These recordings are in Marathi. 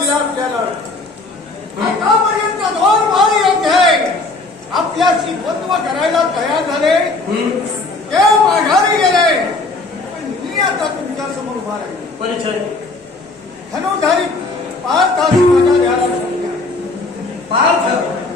दिला आपल्याला आतापर्यंत दोन भारी अध्याय आपल्याशी बंधव करायला तयार झाले. ते माघारी गेले. मी आता तुमच्यासमोर उभा राहिले परिचय. धनुधारी पाच तास माझ्या द्यायला पाच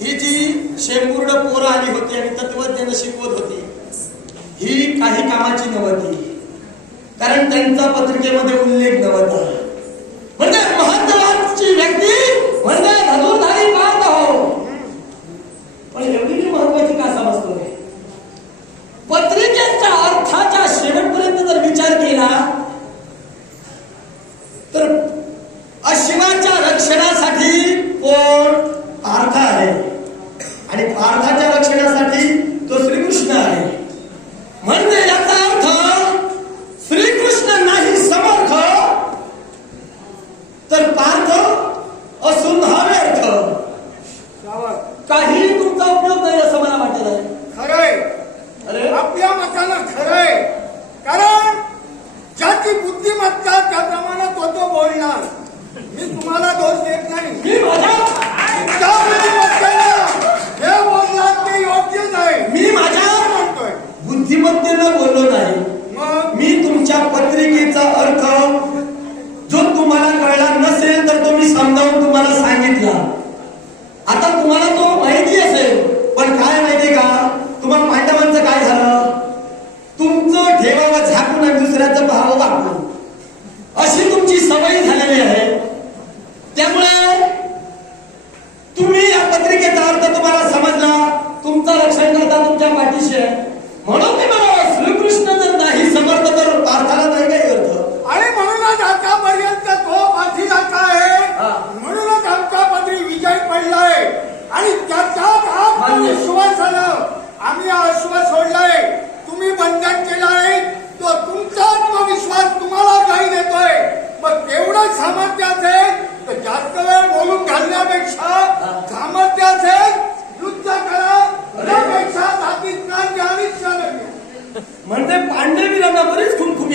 ही जी शेंबुर्ड पोर आली होती आणि तत्वज्ञान शिकवत होती ही काही कामाची नव्हती. कारण त्यांचा पत्रिकेमध्ये उल्लेख नव्हता.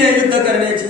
युद्ध करण्याची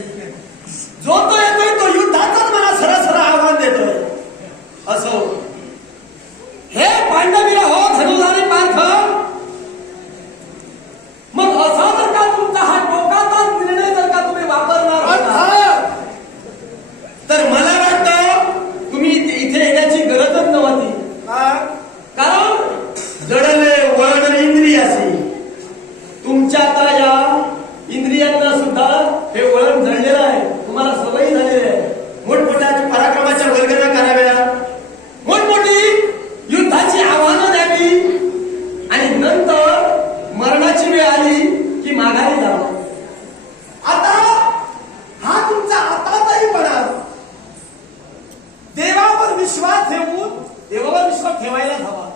विश्वास ठेवून देवावर विश्वास ठेवायलाच हवा.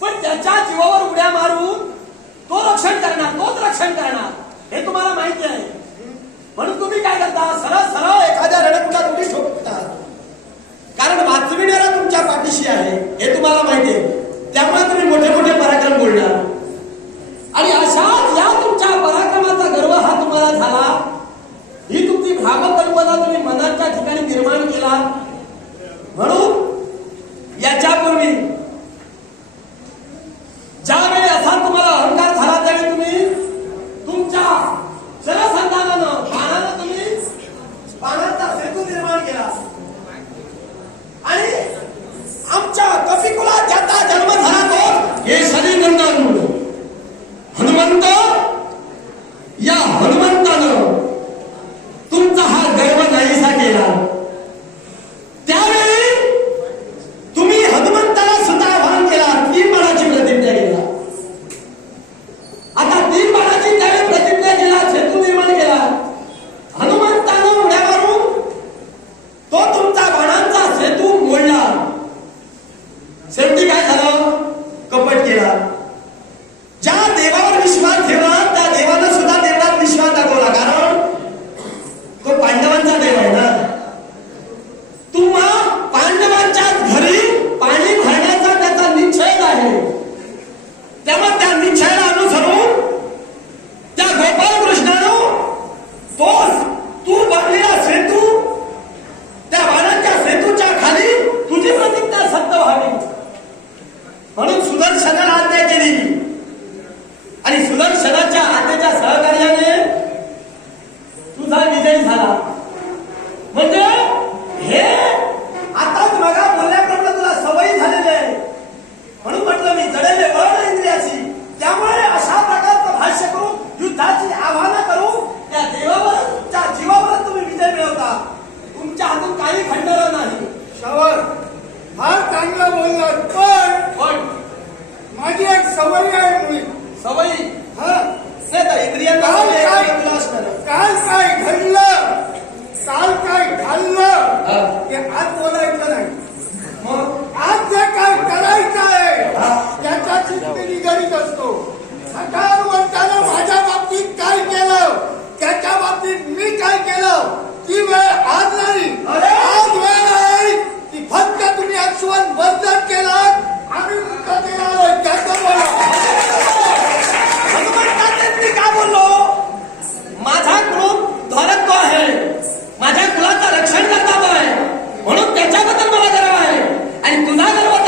पण त्याच्या जीवावर उड्या मारून तो रक्षण करणार तोच रक्षण करणार हे तुम्हाला माहिती आहे. म्हणून तुम्ही काय करता? सरळ सरळ एखाद्या रडकुटा तुम्ही शोधता कारण वाचविणारा तुमच्या पाठीशी आहे हे तुम्हाला माहिती आहे. त्यामुळे तुम्ही मोठे काल काय काल काय घडलं? काल काय घाललं? ते आज बोलायचं नाही. मग आज जे काय करायचं आहे त्याचा शेतकरी असतो. सरकार म्हणताना माझ्या and to another one.